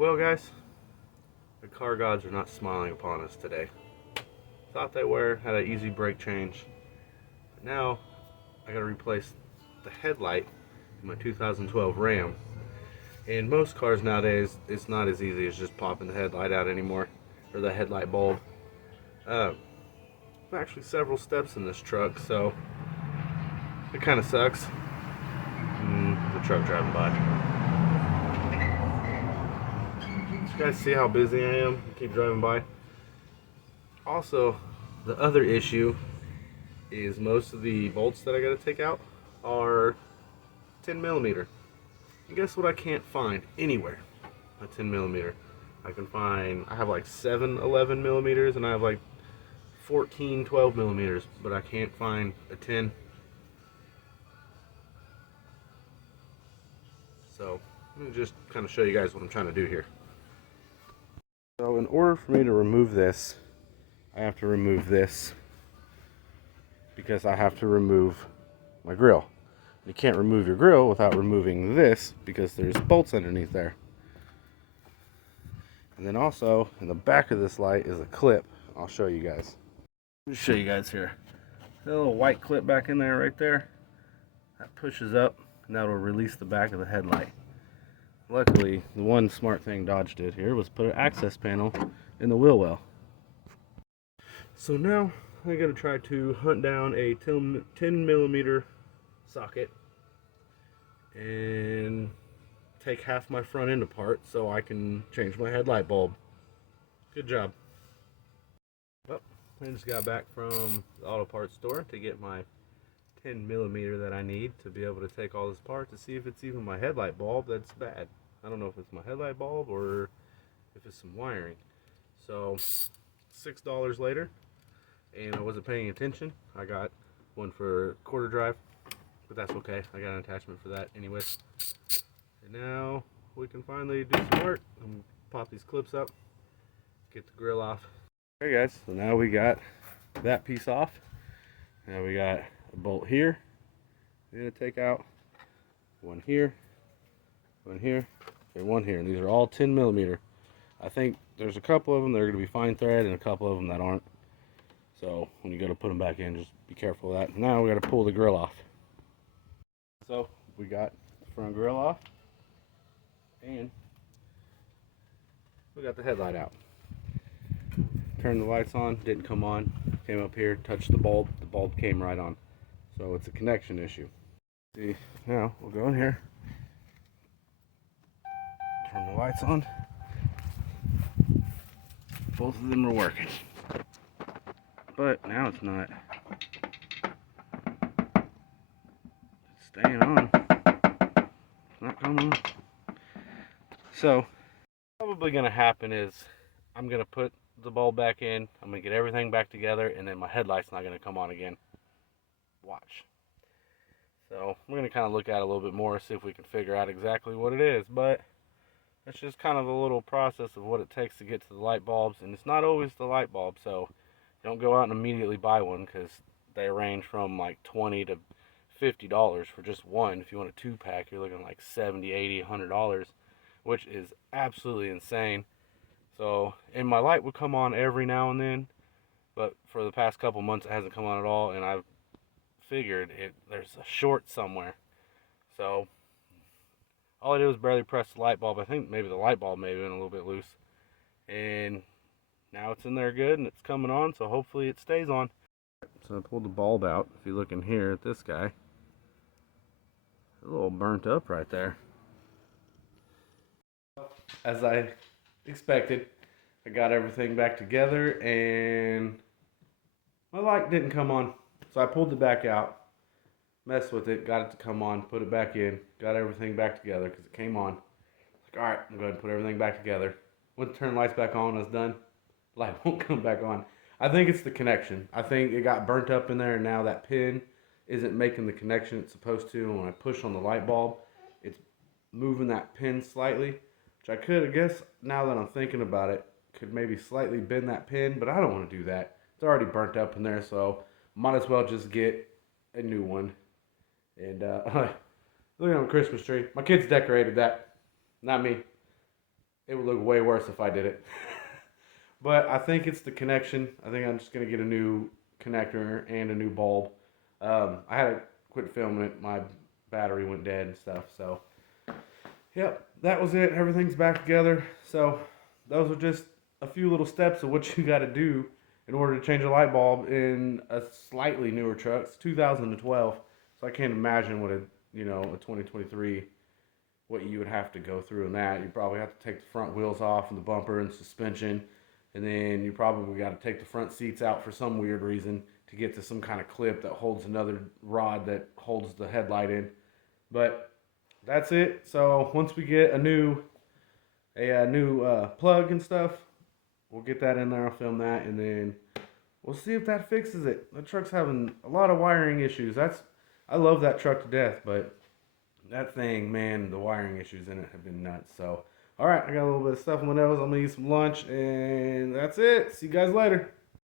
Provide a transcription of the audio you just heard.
Well, guys, the car gods are not smiling upon us today. Thought they were, had an easy brake change. But now, I gotta replace the headlight in my 2012 Ram. In most cars nowadays, it's not as easy as just popping the headlight out anymore, or the headlight bulb. Uh, Actually several steps in this truck, so it kind of sucks. The truck driving by. You guys see how busy I am? I keep driving by. Also, the other issue is most of the bolts that I gotta take out are 10 millimeter. And guess what I can't find anywhere? A 10 millimeter. I have like 7 11 millimeters and I have like 14 12 millimeters, but I can't find a 10. So let me just kind of show you guys what I'm trying to do here. So in order for me to remove this, I have to remove this because I have to remove my grill. You can't remove your grill without removing this because there's bolts underneath there. And then also in the back of this light is a clip. I'll show you guys. Let me show you guys here. There's a little white clip back in there right there. That pushes up and that will release the back of the headlight. Luckily, the one smart thing Dodge did here was put an access panel in the wheel well. So now I'm going to try to hunt down a 10 millimeter socket and take half my front end apart so I can change my headlight bulb. Good job. Well, I just got back from the auto parts store to get my 10 millimeter that I need to be able to take all this apart to see if it's even my headlight bulb that's bad. I don't know if it's my headlight bulb or if it's some wiring. So $6 later, and I wasn't paying attention. I got one for quarter drive, but that's okay. I got an attachment for that anyway. And now we can finally do some work and pop these clips up, get the grill off. Okay guys, so now we got that piece off. Now we got a bolt here we're gonna take out, one here, and one here. And these are all 10 millimeter. I think there's a couple of them that are gonna be fine thread and a couple of them that aren't. So when you go to put them back in, just be careful of that. Now we got to pull the grill off. So we got the front grill off, and we got the headlight out. Turned the lights on, didn't come on. Came up here, touched the bulb came right on. So it's a connection issue. See, now we'll go in here, turn the lights on. Both of them are working. But now it's not. It's staying on. It's not coming on. So, probably going to happen is I'm going to put the bulb back in. I'm going to get everything back together, and then my headlight's not going to come on again. Watch. So, we're going to kind of look at it a little bit more, see if we can figure out exactly what it is. But it's just kind of a little process of what it takes to get to the light bulbs, and it's not always the light bulb. So don't go out and immediately buy one because they range from like $20 to $50 for just one. If you want a 2-pack, you're looking like $70, $80, $100, which is absolutely insane. So, and my light would come on every now and then, but for the past couple months it hasn't come on at all, and I've figured there's a short somewhere. So all I did was barely press the light bulb. I think maybe the light bulb may have been a little bit loose, and now it's in there good and it's coming on, so hopefully it stays on. So I pulled the bulb out. If you look in here at this guy, a little burnt up right there. As I expected, I got everything back together and my light didn't come on. So I pulled it back out, messed with it, got it to come on, put it back in, got everything back together because it came on. Like, alright, I'm going to put everything back together. Went to turn the lights back on, I was done. Light won't come back on. I think it's the connection. I think it got burnt up in there, and now that pin isn't making the connection it's supposed to. And when I push on the light bulb, it's moving that pin slightly, which I could, I guess, now that I'm thinking about it, could maybe slightly bend that pin, but I don't want to do that. It's already burnt up in there, so might as well just get a new one. And look at my Christmas tree. My kids decorated that, not me. it would look way worse if I did it. But I think it's the connection. I think I'm just gonna get a new connector and a new bulb. I had to quit filming it. My battery went dead and stuff. So, yep, that was it. Everything's back together. So, those are just a few little steps of what you got to do in order to change a light bulb in a slightly newer truck. It's 2012, so I can't imagine what a 2023 what you would have to go through in that. You probably have to take the front wheels off and the bumper and suspension, and then you probably got to take the front seats out for some weird reason to get to some kind of clip that holds another rod that holds the headlight in. But that's it. So once we get a new plug and stuff, we'll get that in there. I'll film that, and then we'll see if that fixes it. The truck's having a lot of wiring issues. I love that truck to death, but that thing, man, the wiring issues in it have been nuts. So, all right, I got a little bit of stuff in my nose. I'm gonna eat some lunch, and that's it. See you guys later.